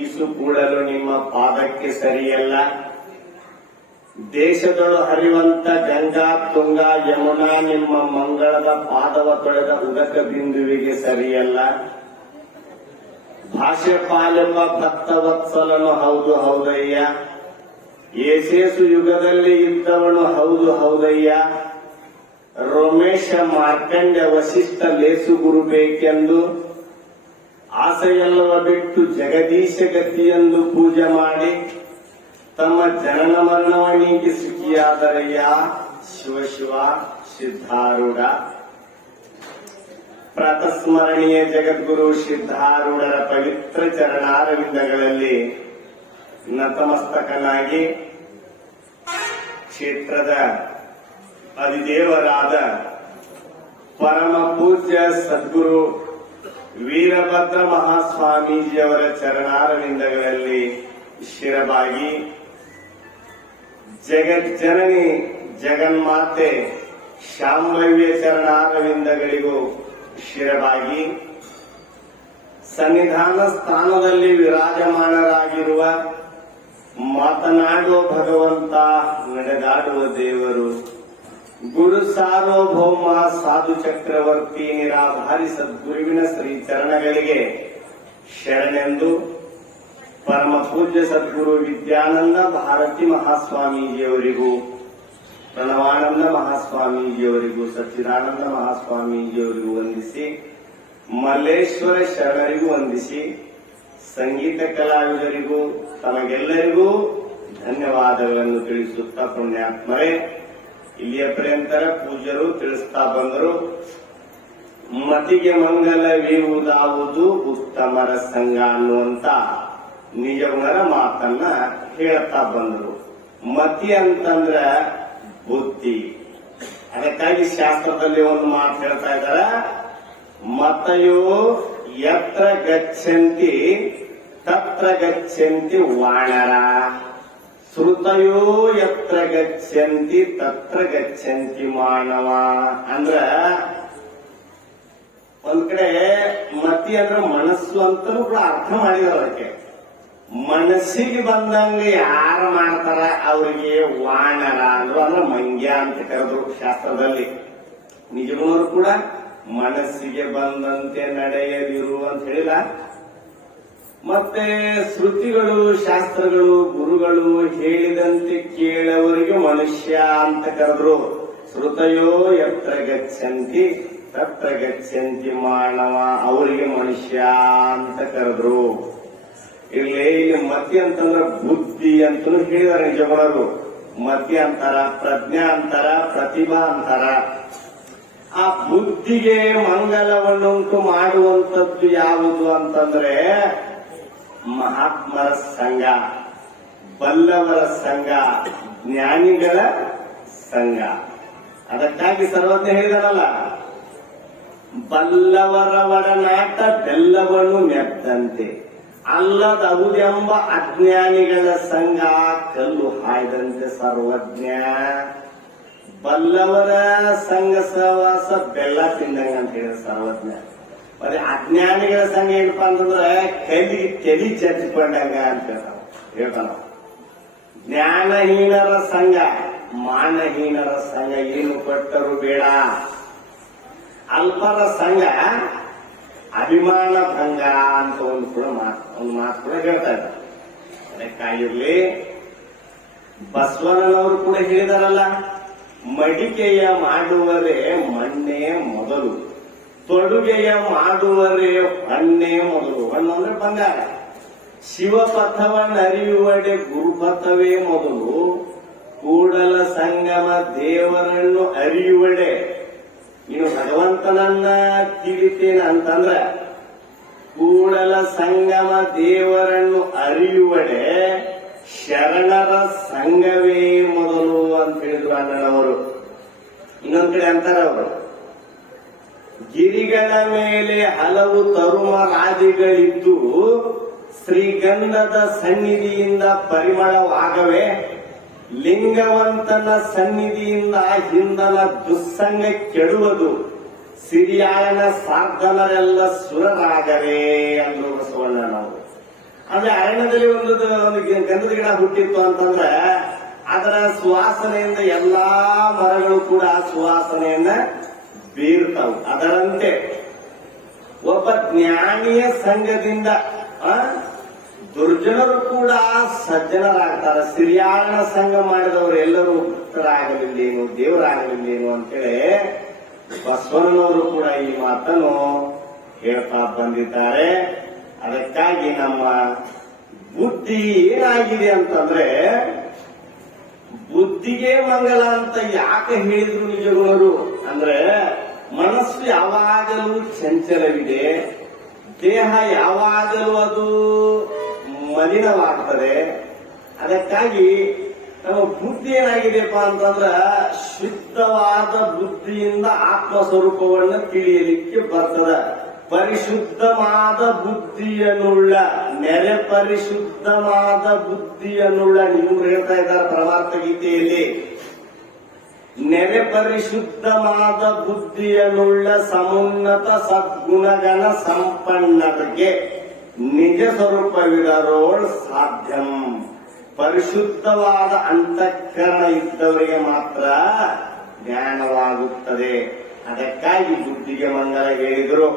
ಈಸು ಕೂಡಲು ನಿಮ್ಮ ಪಾದಕ್ಕೆ ಸರಿಯಲ್ಲ. ದೇಶದೊಳು ಹರಿವಂತ ಗಂಗಾ ತುಂಗಾ ಯಮುನಾ ನಿಮ್ಮ ಮಂಗಳದ ಪಾದವ ತೊಳೆದ ಉದಕ ಬಿಂದುವಿಗೆ ಸರಿಯಲ್ಲ. ಭಾಷೆ ಪಾಲೆಂಬ ಭಕ್ತವತ್ಸಲನು ಹೌದು ಹೌದಯ್ಯ. ಏಸೇಸು ಯುಗದಲ್ಲಿ ಇದ್ದವನು ಹೌದು ಹೌದಯ್ಯ. ರೋಮೇಶ ಮಾರ್ಕಂಡ್ಯ ವಶಿಷ್ಠ ಲೇಸು ಗುರು ಬೇಕೆಂದು ಆಸೆಯಲ್ಲವ ಬಿಟ್ಟು ಜಗದೀಶ ಗತಿಯೆಂದು ಪೂಜೆ ಮಾಡಿ ತಮ್ಮ ಜನನ ಮರಣವ ನೀಗಿ ಸುಖಿಯಾದರಯ್ಯ. ಶಿವ ಶಿವ ಸಿದ್ಧಾರೂಢ. ಪ್ರಾತಸ್ಮರಣೀಯ ಜಗದ್ಗುರು ಸಿದ್ಧಾರೂಢರ ಪವಿತ್ರ ಚರಣಾರವಿಂದಗಳಲ್ಲಿ ನತಮಸ್ತಕನಾಗಿ ಕ್ಷೇತ್ರದ ಅಧಿದೇವರಾದ ಪರಮ ಪೂಜ್ಯ ಸದ್ಗುರು ವೀರಭದ್ರ ಮಹಾಸ್ವಾಮೀಜಿಯವರ ಚರಣಾರವಿಂದಗಳಲ್ಲಿ ಶಿರಬಾಗಿ ಜಗಜ್ಜನನಿ ಜಗನ್ಮಾತೆ ಶಾಂಭವ್ಯ ಚರಣಾರವಿಂದಗಳಿಗೂ ಶಿರಬಾಗಿ ಸನ್ನಿಧಾನ ಸ್ಥಾನದಲ್ಲಿ ವಿರಾಜಮಾನರಾಗಿರುವ ಮಾತನಾಡುವ ಭಗವಂತ, ನಡೆದಾಡುವ ದೇವರು, ಗುರು ಸಾರ್ವಭೌಮ ಸಾಧು ಚಕ್ರವರ್ತಿ ನಿರಾಧಾರಿ ಸದ್ಗುರುವಿನ ಶ್ರೀ ಚರಣಗಳಿಗೆ ಶರಣೆಂದು ಪರಮ ಪೂಜ್ಯ ಸದ್ಗುರು ವಿದ್ಯಾನಂದ ಭಾರತಿ ಮಹಾಸ್ವಾಮೀಜಿಯವರಿಗೂ, ಪ್ರಣವಾನಂದ ಮಹಾಸ್ವಾಮೀಜಿಯವರಿಗೂ, ಸಚ್ಚಿದಾನಂದ ಮಹಾಸ್ವಾಮೀಜಿಯವರಿಗೂ ವಂದಿಸಿ, ಮಲ್ಲೇಶ್ವರ ಶರಣರಿಗೂ ವಂದಿಸಿ, ಸಂಗೀತ ಕಲಾವಿದರಿಗೂ ತಮಗೆಲ್ಲರಿಗೂ ಧನ್ಯವಾದಗಳನ್ನು ತಿಳಿಸುತ್ತಾ, ಪುಣ್ಯಾತ್ಮರೇ, ಇಲ್ಲಿಯ ಪರ್ಯಂತರ ಪೂಜ್ಯರು ತಿಳಿಸ್ತಾ ಬಂದರು. ಮತಿಗೆ ಮಂಗಲವಿರುವುದಾವುದು ಉತ್ತಮರ ಸಂಘ ಅನ್ನುವಂತ ನಿಜಗುಣರ ಮಾತನ್ನ ಹೇಳ್ತಾ ಬಂದರು. ಮತಿ ಅಂತಂದ್ರ ಬುದ್ಧಿ. ಅದಕ್ಕಾಗಿ ಶಾಸ್ತ್ರದಲ್ಲಿ ಒಂದು ಮಾತು ಹೇಳ್ತಾ ಇದ್ದಾರ, ಮತಯೋ ಯತ್ರ ಗಚ್ಚಂತಿ ತತ್ರ ಗಚ್ಚಂತಿ ವಾಣರ, ಶ್ರುತಯೋ ಯತ್ರ ಗಚ್ಚಂತಿ ತತ್ರ ಗಚ್ಚಂತಿ ಮಾನವ. ಅಂದ್ರ ಒಂದ್ ಕಡೆ ಮತಿ ಅಂದ್ರ ಮನಸ್ಸು ಅಂತಲೂ ಕೂಡ ಅರ್ಥ ಮಾಡಿದಾರ. ಅದಕ್ಕೆ ಮನಸ್ಸಿಗೆ ಬಂದಂಗ ಯಾರು ಮಾಡ್ತಾರ ಅವರಿಗೆ ವಾಣರ ಅಂದ್ರು, ಅಂದ್ರೆ ಮಂಗ್ಯ ಅಂತ ಕರೆದ್ರು ಶಾಸ್ತ್ರದಲ್ಲಿ. ನಿಜಗುಣರು ಕೂಡ ಮನಸ್ಸಿಗೆ ಬಂದಂತೆ ನಡೆಯದಿರು ಅಂತ ಹೇಳಿಲ್ಲ. ಮತ್ತೆ ಶ್ರುತಿಗಳು, ಶಾಸ್ತ್ರಗಳು, ಗುರುಗಳು ಹೇಳಿದಂತೆ ಕೇಳವರಿಗೆ ಮನುಷ್ಯ ಅಂತ ಕರೆದ್ರು. ಶ್ರುತಯೋ ಯತ್ರ ಗಚ್ಚಂತಿ ತತ್ರ ಗಚ್ಚಂತಿ ಮಾನವ, ಅವರಿಗೆ ಮನುಷ್ಯ ಅಂತ ಕರೆದ್ರು. ಇಲ್ಲಿ ಮತಿ ಅಂತಂದ್ರೆ ಬುದ್ಧಿ ಅಂತಲೂ ಹೇಳಿದಾರೆ ನಿಜಗುಣರು. ಮತಿ ಅಂತಾರ, ಪ್ರಜ್ಞಾ ಅಂತಾರ, ಪ್ರತಿಭಾ ಅಂತಾರ. ಆ ಬುದ್ಧಿಗೆ ಮಂಗಲವನ್ನುಂಟು ಮಾಡುವಂಥದ್ದು ಯಾವುದು ಅಂತಂದ್ರೆ ಮಹಾತ್ಮರ ಸಂಘ, ಬಲ್ಲವರ ಸಂಘ, ಜ್ಞಾನಿಗಳ ಸಂಘ. ಅದಕ್ಕಾಗಿ ಸರ್ವಜ್ಞ ಹೇಳಿದಾರಲ್ಲ, ಬಲ್ಲವರ ಒಡನಾಟ ಬೆಲ್ಲವನ್ನು ಮೆತ್ತಂತೆ, ಅಲ್ಲದವುದೆಂಬ ಅಜ್ಞಾನಿಗಳ ಸಂಘ ಕಲ್ಲು ಹಾಯ್ದಂತೆ ಸರ್ವಜ್ಞ. ಬಲ್ಲವರ ಸಂಘ ಸಹವಾಸ ಬೆಲ್ಲ ತಿಂದಂಗ ಅಂತ ಹೇಳಿದ ಸರ್ವಜ್ಞ. ಮತ್ತೆ ಅಜ್ಞಾನಿಗಳ ಸಂಘ ಏನಪ್ಪಾ ಅಂತಂದ್ರೆ ಕೈಲಿಗೆ ತಲಿ ಚಚ್ಚಿಕೊಂಡಂಗ ಅಂತ ಹೇಳ್ತಾನ. ಜ್ಞಾನಹೀನರ ಸಂಘ, ಮಾನಹೀನರ ಸಂಘ ಏನು ಕೊಟ್ಟರು ಬೇಡ. ಅಲ್ಪರ ಸಂಘ ಅಭಿಮಾನ ಭಂಗ ಅಂತ ಒಂದು ಮಾತು ಕೂಡ ಹೇಳ್ತಾ ಇದ್ದಾರೆ. ಅದಕ್ಕಾಗಿರ್ಲಿ ಬಸವಣ್ಣನವರು ಕೂಡ ಹೇಳಿದಾರಲ್ಲ, ಮಡಿಕೆಯ ಮಾಡುವರೇ ಮಣ್ಣೆ ಮೊದಲು, ತೊಡುಗೆಯ ಮಾಡುವರೇ ಹೊಣ್ಣೆ ಮೊದಲು. ಹೊಣ್ಣು ಅಂದ್ರೆ ಬಂಗಾರ. ಶಿವಪಥವನ್ನರಿಯುವಡೆ ಗುರುಪಥವೇ ಮೊದಲು, ಕೂಡಲ ಸಂಗಮ ದೇವರನ್ನು ಅರಿಯುವಡೆ. ನೀನು ಭಗವಂತನನ್ನ ತಿಳಿತೇನೆ ಅಂತಂದ್ರ ಕೂಡಲ ಸಂಗಮ ದೇವರನ್ನು ಅರಿಯುವಡೆ ಶರಣರ ಸಂಘವೇ ಮೊದಲು ಅಂತ ಹೇಳಿದ್ರು ಅಣ್ಣನವರು. ಇನ್ನೊಂದ್ ಕಡೆ ಅಂತಾರ ಅವರು, ಗಿರಿಗಳ ಮೇಲೆ ಹಲವು ತರುಮ ರಾಜಿಗಳಿದ್ದು ಶ್ರೀಗಂಧದ ಸನ್ನಿಧಿಯಿಂದ ಪರಿಮಳವಾಗವೆ, ಲಿಂಗವಂತನ ಸನ್ನಿಧಿಯಿಂದ ಹಿಂದನ ದುಸ್ಸಂಗ ಕೆಡುವುದು, ಸಿರಿಯಾಳನ ಸಾರ್ಧನರೆಲ್ಲ ಸುರರಾಗರೇ ಅಂದ್ರು ಬಸವಣ್ಣನವರು. ಅಂದ್ರೆ ಅರಣ್ಯದಲ್ಲಿ ಒಂದು ಗಂಧದ ಗಿಡ ಹುಟ್ಟಿತ್ತು ಅಂತಂದ್ರೆ ಅದರ ಸುವಾಸನೆಯಿಂದ ಎಲ್ಲಾ ಮರಗಳು ಕೂಡ ಸುವಾಸನೆಯನ್ನ ಬೀರ್ತಾವು. ಅದರಂತೆ ಒಬ್ಬ ಜ್ಞಾನಿಯ ಸಂಘದಿಂದ ದುರ್ಜನರು ಕೂಡ ಸಜ್ಜನರಾಗ್ತಾರೆ. ಸಿರಿಯಾಳನ ಸಂಘ ಮಾಡಿದವರು ಎಲ್ಲರೂ ಭಕ್ತರಾಗಲಿಲ್ಲೇನು, ದೇವರಾಗಲಿಲ್ಲೇನು ಅಂತೇಳಿ ಬಸವಣ್ಣನವರು ಕೂಡ ಈ ಮಾತನ್ನು ಹೇಳ್ತಾ ಬಂದಿದ್ದಾರೆ. ಅದಕ್ಕಾಗಿ ನಮ್ಮ ಬುದ್ಧಿ ಏನಾಗಿದೆ ಅಂತಂದ್ರೆ, ಬುದ್ಧಿಗೆ ಮಂಗಲ ಅಂತ ಯಾಕೆ ಹೇಳಿದ್ರು ನಿಜಗುಣರು ಅಂದ್ರೆ, ಮನಸ್ಸು ಯಾವಾಗಲೂ ಚಂಚಲವಿದೆ, ದೇಹ ಯಾವಾಗಲೂ ಅದು ಮಲಿನವಾಗ್ತದೆ. ಅದಕ್ಕಾಗಿ ನಮ್ಮ ಬುದ್ಧಿ ಏನಾಗಿದೆಯಪ್ಪ ಅಂತಂದ್ರ ಶುದ್ಧವಾದ ಬುದ್ಧಿಯಿಂದ ಆತ್ಮ ಸ್ವರೂಪವನ್ನು ತಿಳಿಯಲಿಕ್ಕೆ ಬರ್ತದ. ಪರಿಶುದ್ಧವಾದ ಬುದ್ಧಿಯನ್ನುಳ್ಳ, ನೆರೆ ಪರಿಶುದ್ಧವಾದ ಬುದ್ಧಿಯನ್ನುಳ್ಳ, ನೀವು ಹೇಳ್ತಾ ಇದ್ದಾರೆ ಪರಮಾರ್ಥ ಗೀತೆಯಲ್ಲಿ, ನೆರೆ ಪರಿಶುದ್ಧವಾದ ಬುದ್ಧಿಯನ್ನುಳ್ಳ ಸಮುನ್ನತ ಸದ್ಗುಣಗಣ ಸಂಪನ್ನರಿಗೆ ನಿಜ ಸ್ವರೂಪವಿಡರೋಳ್ ಸಾಧ್ಯಂ. ಪರಿಶುದ್ಧವಾದ ಅಂತಃಕರಣ ಇದ್ದವರಿಗೆ ಮಾತ್ರ ಜ್ಞಾನವಾಗುತ್ತದೆ. ಅದಕ್ಕಾಗಿ ಬುದ್ಧಿಗೆ ಮಂಗಲ ಹೇಳಿದರು.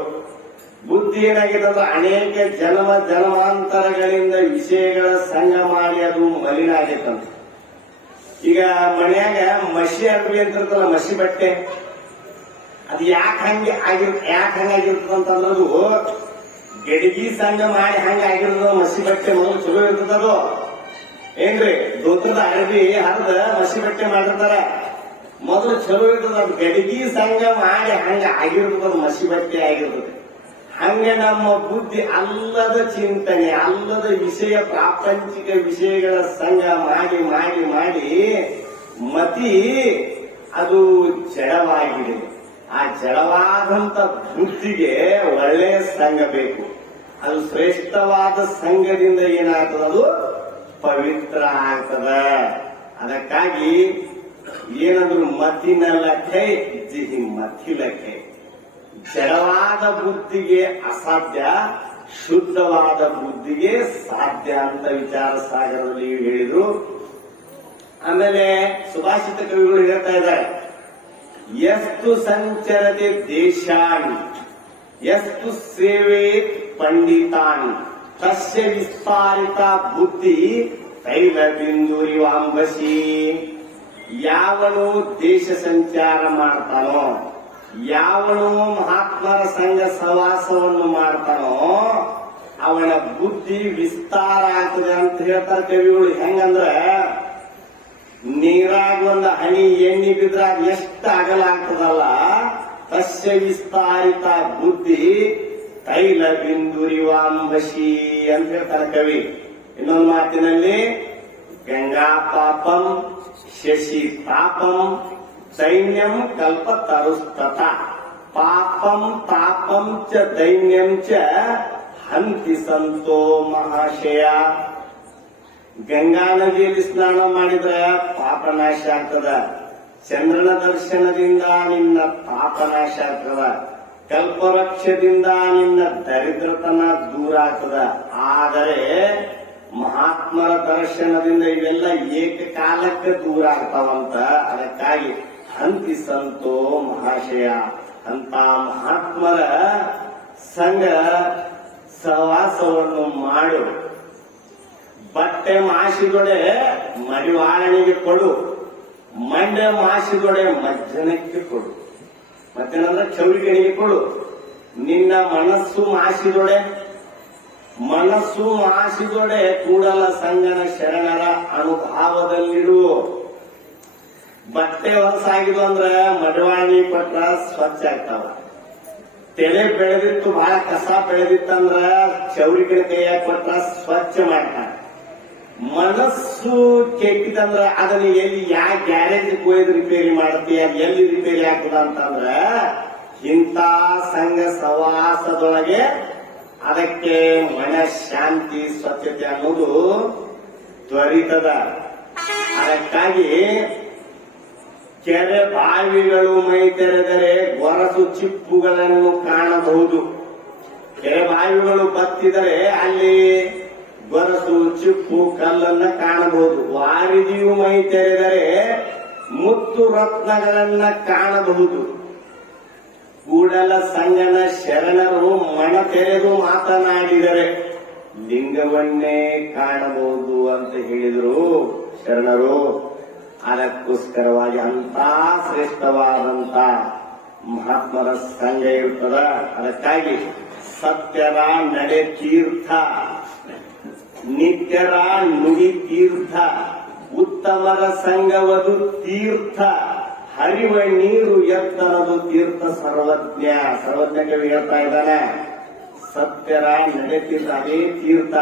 ಬುದ್ಧಿ ಏನಾಗಿದೆ ಅಂದ್ರೆ ಅನೇಕ ಜನ್ಮಾಂತರಗಳಿಂದ ವಿಷಯಗಳ ಸಂಘ ಮಾಡಿ ಅದು ಮಲಿನ ಆಗೈತಂತ. ಈಗ ಮನ್ಯಾಗ ಮಸಿ ಅರ್ಬಿ ಅಂತ ಇರ್ತಲ್ಲ, ಮಸಿ ಬಟ್ಟೆ, ಅದು ಯಾಕೆ ಹಂಗಾಗಿರ್ತದ ಅಂತಂದ್ರೆ ಅದು ಗಡಿಗಿ ಸಂಘ ಮಾಡಿ ಹಂಗಾಗಿರ್ತದ. ಮಸಿ ಬಟ್ಟೆ ಮೊದಲು ಚಲೋ ಇರ್ತದದು ಏನ್ರಿ, ದೋತದ ಅರಬಿ ಹರಿದ ಮಸಿ ಬಟ್ಟೆ ಮಾಡಿರ್ತಾರ, ಮೊದಲು ಚಲೋ ಇರ್ತದ. ಅದು ಗಡಿಗಿ ಸಂಘ ಮಾಡಿ ಹಂಗ ಆಗಿರ್ತದ, ಮಸಿ ಬಟ್ಟೆ ಆಗಿರ್ತದೆ. ಹಂಗ ನಮ್ಮ ಬುದ್ಧಿ ಅಲ್ಲದ ಚಿಂತನೆ, ಅಲ್ಲದ ವಿಷಯ, ಪ್ರಾಪಂಚಿಕ ವಿಷಯಗಳ ಸಂಘ ಮಾಡಿ ಮಾಡಿ ಮಾಡಿ ಮತಿ ಅದು ಜಡವಾಗಿದೆ. ಆ ಜಡವಾದಂತ ಬುದ್ಧಿಗೆ ಒಳ್ಳೆಯ ಸಂಘ ಬೇಕು. ಅದು ಶ್ರೇಷ್ಠವಾದ ಸಂಘದಿಂದ ಏನಾಗ್ತದ, ಅದು ಪವಿತ್ರ ಆಗ್ತದ. ಅದಕ್ಕಾಗಿ ಏನಂದ್ರು ಮತಿನಲ್ಲ ಕೈ ಜಿಹಿ ಮತಿಲ ಕೈ. ಜಡವಾದ ಬುದ್ಧಿಗೆ ಅಸಾಧ್ಯ, ಶುದ್ಧವಾದ ಬುದ್ಧಿಗೆ ಸಾಧ್ಯ ಅಂತ ವಿಚಾರ ಸಾಗರದಲ್ಲಿ ಹೇಳಿದ್ರು. ಆಮೇಲೆ ಸುಭಾಷಿತ ಕವಿಗಳು ಹೇಳ್ತಾ ಇದ್ದಾರೆ, ಎಷ್ಟು ಸಂಚರತೆ ದೇಶಾಣಿ ಎಷ್ಟು ಸೇವೆ ಪಂಡಿತಾನಿ ತಸ್ಯ ವಿಸ್ತಾರಿತ ಬುದ್ಧಿ ತೈಲ ಬಿಂದುರಿವಾಂಬಸಿ. ಯಾವನು ದೇಶ ಸಂಚಾರ ಮಾಡ್ತಾನೋ, ಯಾವನು ಮಹಾತ್ಮರ ಸಂಘ ಸವಾಸವನ್ನು ಮಾಡ್ತಾನೋ ಅವನ ಬುದ್ಧಿ ವಿಸ್ತಾರ ಆಗ್ತದೆ ಅಂತ ಹೇಳ್ತಾರೆ ಕವಿಗಳು. ಹೆಂಗಂದ್ರ ನೀರಾಗ ಒಂದು ಹನಿ ಎಣ್ಣೆ ಬಿದ್ರಾಗ ಎಷ್ಟು ಅಗಲ ಆಗ್ತದಲ್ಲ, ತಸ್ಯ ವಿಸ್ತಾರಿತ ಬುದ್ಧಿ ತೈಲ ಬಿಂದುರಿವಾಂಬಸಿ ಅಂತ ಹೇಳ್ತಾರೆ ಕವಿ. ಇನ್ನೊಂದು ಮಾತಿನಲ್ಲಿ ಗಂಗಾ ಪಾಪಂ ಶಶಿ ತಾಪಂ ದೈನ್ಯಂ ಕಲ್ಪ ತರುಸ್ತತ ಪಾಪಂ ತಾಪಂ ಚ ದೈನ್ಯಂ ಚ ಹಂತಿ ಸಂತೋ ಮಹಾಶಯ. ಗಂಗಾ ನದಿಯಲ್ಲಿ ಸ್ನಾನ ಮಾಡಿದ್ರೆ ಪಾಪ ನಾಶ ಆಗ್ತದ, ಚಂದ್ರನ ದರ್ಶನದಿಂದ ನಿನ್ನ ಪಾಪ ನಾಶ ಆಗ್ತದ, ಕಲ್ಪವೃಕ್ಷದಿಂದ ನಿನ್ನ ದರಿದ್ರತನ ದೂರ ಆಗ್ತದ. ಆದರೆ ಮಹಾತ್ಮರ ದರ್ಶನದಿಂದ ಇವೆಲ್ಲ ಏಕಕಾಲಕ್ಕೆ ದೂರ ಆಗ್ತಾವಂತ. ಅದಕ್ಕಾಗಿ ಹಂತಿ ಸಂತೋ ಮಹಾಶಯ ಅಂತ ಮಹಾತ್ಮರ ಸಂಘ ಸಹವಾಸವನ್ನು ಮಾಡು. ಬಟ್ಟೆ ಮಾಸಿದೊಡೆ ಮಡಿವಾಳನಿಗೆ ಕೊಡು, ಮಂಡ್ಯ ಮಾಸಿದೊಡೆ ಮಜ್ಜನಕ್ಕೆ ಕೊಡು. ಮಜ್ಜನ ಅಂದ್ರೆ ಚೌರಿಗಣಿಗೆ ಕೊಡು. ನಿನ್ನ ಮನಸ್ಸು ಮಾಸಿದೊಡೆ ಕೂಡಲ ಸಂಗನ ಶರಣರ ಅನುಭಾವದಲ್ಲಿಡು. ಬಟ್ಟೆ ಹೊಲಸಾಗಿದ್ದು ಅಂದ್ರೆ ಮಡಿವಾಳನಿ ಕೊಟ್ರ ಸ್ವಚ್ಛ ಆಗ್ತಾವ. ತೆಲೆ ಬೆಳೆದಿತ್ತು, ಬಹಳ ಕಸ ಬೆಳೆದಿತ್ತಂದ್ರ ಚೌರಿಗಣ ಕೈಯಾಗ ಕೊಟ್ರ ಸ್ವಚ್ಛ ಮಾಡ್ತಾರ. ಮನಸ್ಸು ಕೆಟ್ಟಿದಂದ್ರ ಅದನ್ನ ಎಲ್ಲಿ ಯಾವ ಗ್ಯಾರೇಜ್ ಹೋಯ್ದು ರಿಪೇರಿ ಮಾಡ್ತೀಯ, ಎಲ್ಲಿ ರಿಪೇರಿ ಆಗ್ತದ ಅಂತಂದ್ರ ಇಂಥ ಸಂಘ ಸವಾಸದೊಳಗೆ ಅದಕ್ಕೆ ಮನಃಶಾಂತಿ ಸ್ವಚ್ಛತೆ ಅನ್ನೋದು ತ್ವರಿತದ. ಅದಕ್ಕಾಗಿ ಕೆರೆ ಬಾವಿಗಳು ಮೈ ತೆರೆದರೆ ಗೊರಸು ಚಿಪ್ಪುಗಳನ್ನು ಕಾಣಬಹುದು. ಕೆರೆ ಬಾವಿಗಳು ಬತ್ತಿದರೆ ಅಲ್ಲಿ ಗೊರಸು ಚಿಪ್ಪು ಕಲ್ಲನ್ನ ಕಾಣಬಹುದು. ವಾರಿದಿಯು ಮೈ ತೆರೆದರೆ ಮುತ್ತು ರತ್ನಗಳನ್ನ ಕಾಣಬಹುದು. ಕೂಡಲ ಸಂಗನ ಶರಣರು ಮನ ತೆರೆದು ಮಾತನಾಡಿದರೆ ಲಿಂಗವನ್ನೇ ಕಾಣಬಹುದು ಅಂತ ಹೇಳಿದರು ಶರಣರು. ಅದಕ್ಕೋಸ್ಕರವಾಗಿ ಅಂತ ಶ್ರೇಷ್ಠವಾದಂತ ಮಹಾತ್ಮರ ಸಂಘ ಇರ್ತದ. ಅದಕ್ಕಾಗಿ ಸತ್ಯರ ನಡೆ ತೀರ್ಥ, ನಿತ್ಯರ ನುಡಿ ತೀರ್ಥ, ಉತ್ತಮರ ಸಂಘವದು ತೀರ್ಥ, ಹರಿವ ನೀರು ಎತ್ತರದು ತೀರ್ಥ ಸರ್ವಜ್ಞ. ಸರ್ವಜ್ಞ ಕವಿ ಹೇಳ್ತಾ ಇದ್ದಾನೆ, ಸತ್ಯರ ನಡೆತಿದ್ದ ಅದೇ ತೀರ್ಥ.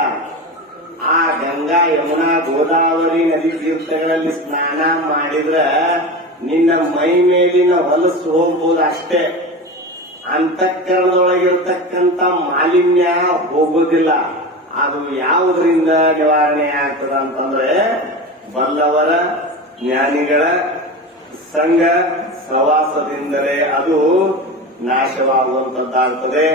ಆ ಗಂಗಾ ಯಮುನಾ ಗೋದಾವರಿ ನದಿ ತೀರ್ಥಗಳಲ್ಲಿ ಸ್ನಾನ ಮಾಡಿದ್ರ ನಿನ್ನ ಮೈ ಮೇಲಿನ ಹೊಲಸು ಹೋಗ್ಬೋದು ಅಷ್ಟೇ. ಅಂತಃಕರಣದೊಳಗಿರ್ತಕ್ಕಂಥ ಮಾಲಿನ್ಯ ಹೋಗೋದಿಲ್ಲ. ಅದು ಯಾವುದರಿಂದ ನಿವಾರಣೆ ಆಗ್ತದ ಅಂತಂದ್ರೆ ಬಲ್ಲವರ ಜ್ಞಾನಿಗಳ ಸಂಘ ಸವಾಸದಿಂದಲೇ ಅದು ನಾಶವಾಗುವಂತದ್ದಾಗ್ತದೆ.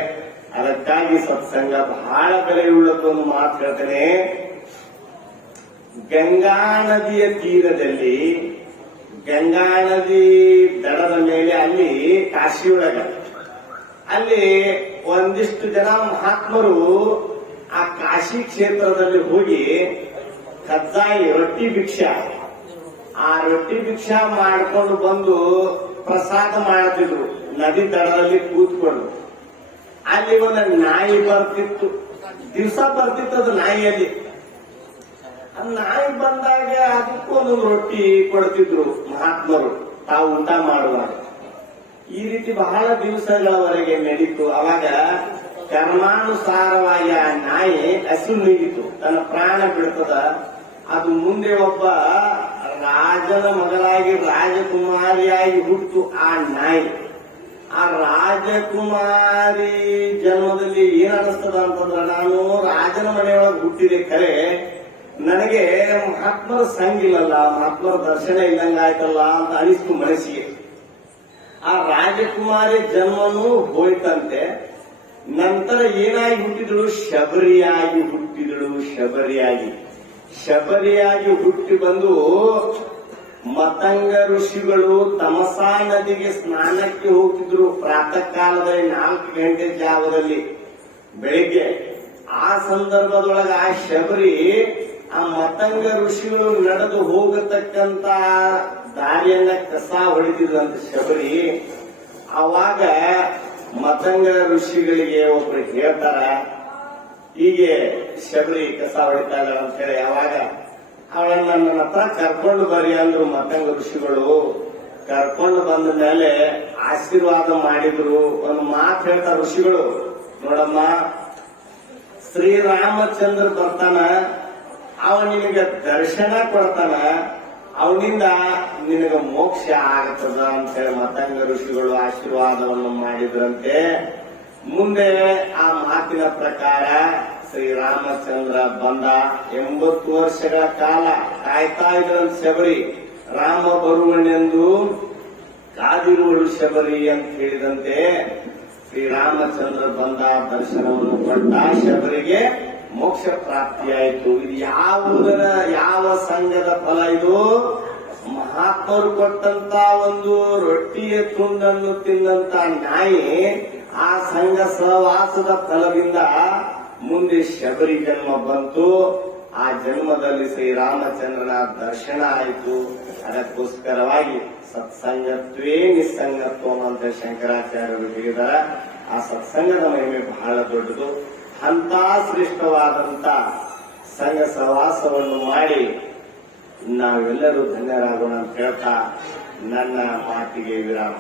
ಅದಕ್ಕಾಗಿ ಸತ್ಸಂಗ ಬಹಳ ಬೆಲೆಯುಳ್ಳದ್ದು. ಒಂದು ಮಾತು ಹೇಳ್ತೇನೆ, ಗಂಗಾ ನದಿಯ ತೀರದಲ್ಲಿ, ಗಂಗಾ ನದಿ ದಡದ ಮೇಲೆ ಅಲ್ಲಿ ಕಾಶಿಯೊಳಗ ಅಲ್ಲಿ ಒಂದಿಷ್ಟು ಜನ ಮಹಾತ್ಮರು ಆ ಕಾಶಿ ಕ್ಷೇತ್ರದಲ್ಲಿ ಹೋಗಿ ಕಜ್ಜಾಯಿ ರೊಟ್ಟಿ ಭಿಕ್ಷಾ, ಆ ರೊಟ್ಟಿ ಭಿಕ್ಷಾ ಮಾಡ್ಕೊಂಡು ಬಂದು ಪ್ರಸಾದ ಮಾಡ್ತಿದ್ರು ನದಿ ದಡದಲ್ಲಿ ಕೂತ್ಕೊಂಡು. ಅಲ್ಲಿ ಒಂದು ನಾಯಿ ಬರ್ತಿತ್ತು, ದಿವಸ ಬರ್ತಿತ್ತು ಅದು ನಾಯಿಯಲ್ಲಿ. ನಾಯಿ ಬಂದಾಗ ಅದಕ್ಕೂ ಒಂದು ರೊಟ್ಟಿ ಕೊಡ್ತಿದ್ರು ಮಹಾತ್ಮರು ತಾವು ಊಟ ಮಾಡುವಾಗ. ಈ ರೀತಿ ಬಹಳ ದಿವಸಗಳವರೆಗೆ ನಡೀತು. ಅವಾಗ ಕರ್ಮಾನುಸಾರವಾಗಿ ಆ ನಾಯಿ ಹಸು ನೀಗಿತು, ತನ್ನ ಪ್ರಾಣ ಬಿಡ್ತದ. ಅದು ಮುಂದೆ ಒಬ್ಬ ರಾಜನ ಮಗಳಾಗಿ ರಾಜಕುಮಾರಿಯಾಗಿ ಹುಟ್ಟು ಆ ನಾಯಿ. ಆ ರಾಜಕುಮಾರಿ ಜನ್ಮದಲ್ಲಿ ಏನ್ ಅನಿಸ್ತದ ಅಂತಂದ್ರೆ, ನಾನು ರಾಜನ ಮನೆಯೊಳಗೆ ಹುಟ್ಟಿದೆ ಖರೆ, ನನಗೆ ಮಹಾತ್ಮರ ಸಂಗಿಲ್ಲಲ್ಲ, ಮಹಾತ್ಮರ ದರ್ಶನ ಇಲ್ಲಂಗಾಯ್ತಲ್ಲ ಅಂತ ಅನಿಸ್ತು ಮನಸ್ಸಿಗೆ. ಆ ರಾಜಕುಮಾರಿ ಜನ್ಮನೂ ಹೋಯ್ತಂತೆ. ನಂತರ ಏನಾಗಿ ಹುಟ್ಟಿದಳು? ಶಬರಿಯಾಗಿ ಹುಟ್ಟಿದಳು. ಶಬರಿಯಾಗಿ ಹುಟ್ಟಿ ಬಂದು ಮತಂಗ ಋಷಿಗಳು ತಮಸಾ ನದಿಗೆ ಸ್ನಾನಕ್ಕೆ ಹೋಗ್ತಿದ್ರು ಪ್ರಾತಃ ಕಾಲದಲ್ಲಿ 4 ಗಂಟೆ ಜಾವದಲ್ಲಿ ಬೆಳಿಗ್ಗೆ. ಆ ಸಂದರ್ಭದೊಳಗೆ ಆ ಶಬರಿ ಆ ಮತಂಗ ಋಷಿಗಳು ನಡೆದು ಹೋಗತಕ್ಕಂತ ದಾರಿಯನ್ನ ಕಸ ಹೊಡಿತಿದ್ರಂತ ಶಬರಿ. ಆವಾಗ ಮತಂಗ ಋಷಿಗಳಿಗೆ ಒಬ್ರು ಹೇಳ್ತಾರ, ಹೀಗೆ ಶಬರಿ ಕಸ ಹೊಡಿತಾ ಇದ್ದಾಳ ಅಂತ ಹೇಳಿ. ಅವಾಗ ಅವಳನ್ನ ನನ್ನ ಹತ್ರ ಕರ್ಕೊಂಡು ಬರ್ರಿ ಅಂದ್ರು ಮತಂಗ ಋಷಿಗಳು. ಕರ್ಕೊಂಡು ಬಂದ ಮೇಲೆ ಆಶೀರ್ವಾದ ಮಾಡಿದ್ರು. ಒಂದು ಮಾತು ಹೇಳ್ತಾರ ಋಷಿಗಳು, ನೋಡಮ್ಮ, ಶ್ರೀರಾಮಚಂದ್ರ ಬರ್ತಾನ, ಅವ ನಿನಗೆ ದರ್ಶನ ಕೊಡ್ತಾನ, ಅವನಿಂದ ನಿನಗ ಮೋಕ್ಷ ಆಗತ್ತದ ಅಂತ ಹೇಳಿ ಮತಂಗ ಋಷಿಗಳು ಆಶೀರ್ವಾದವನ್ನು ಮಾಡಿದ್ರಂತೆ. ಮುಂದೆ ಆ ಮಾತಿನ ಪ್ರಕಾರ ಶ್ರೀರಾಮಚಂದ್ರ ಬಂದ. 80 ವರ್ಷಗಳ ಕಾಲ ಕಾಯ್ತಾ ಇದ್ರಂತ ಶಬರಿ. ರಾಮ ಬರುವನೆಂದು ಕಾದಿರುವಳು ಶಬರಿ ಅಂತ ಹೇಳಿದಂತೆ ಶ್ರೀರಾಮಚಂದ್ರ ಬಂದ, ದರ್ಶನವನ್ನು ಕೊಟ್ಟ, ಶಬರಿಗೆ ಮೋಕ್ಷ ಪ್ರಾಪ್ತಿಯಾಯಿತು. ಇದು ಯಾವ ಸಂಘದ ಫಲ? ಇದು ಮಹಾತ್ಮರು ಕೊಟ್ಟಂತ ಒಂದು ರೊಟ್ಟಿಯ ತುಂಡನ್ನು ತಿಂದಂತ ನಾಯಿ ಆ ಸಂಘ ಸಹವಾಸದ ಫಲದಿಂದ ಮುಂದೆ ಶಬರಿ ಜನ್ಮ ಬಂತು. ಆ ಜನ್ಮದಲ್ಲಿ ಶ್ರೀರಾಮಚಂದ್ರನ ದರ್ಶನ ಆಯಿತು. ಅದಕ್ಕೋಸ್ಕರವಾಗಿ ಸತ್ಸಂಗತ್ವೇ ನಿಸ್ಸಂಗತ್ವ ಅಂತ ಶಂಕರಾಚಾರ್ಯರು ಹೇಳಿದ್ದಾರೆ. ಆ ಸತ್ಸಂಗದ ಮಹಿಮೆ ಬಹಳ ದೊಡ್ಡದು. ಅಂತ ಶ್ರೇಷ್ಠವಾದಂತ ಸಂಘ ಸಹವಾಸವನ್ನು ಮಾಡಿ ನಾವೆಲ್ಲರೂ ಧನ್ಯರಾಗೋಣ ಅಂತ ಹೇಳ್ತಾ ನನ್ನ ಮಾತಿಗೆ ವಿರಾಮ.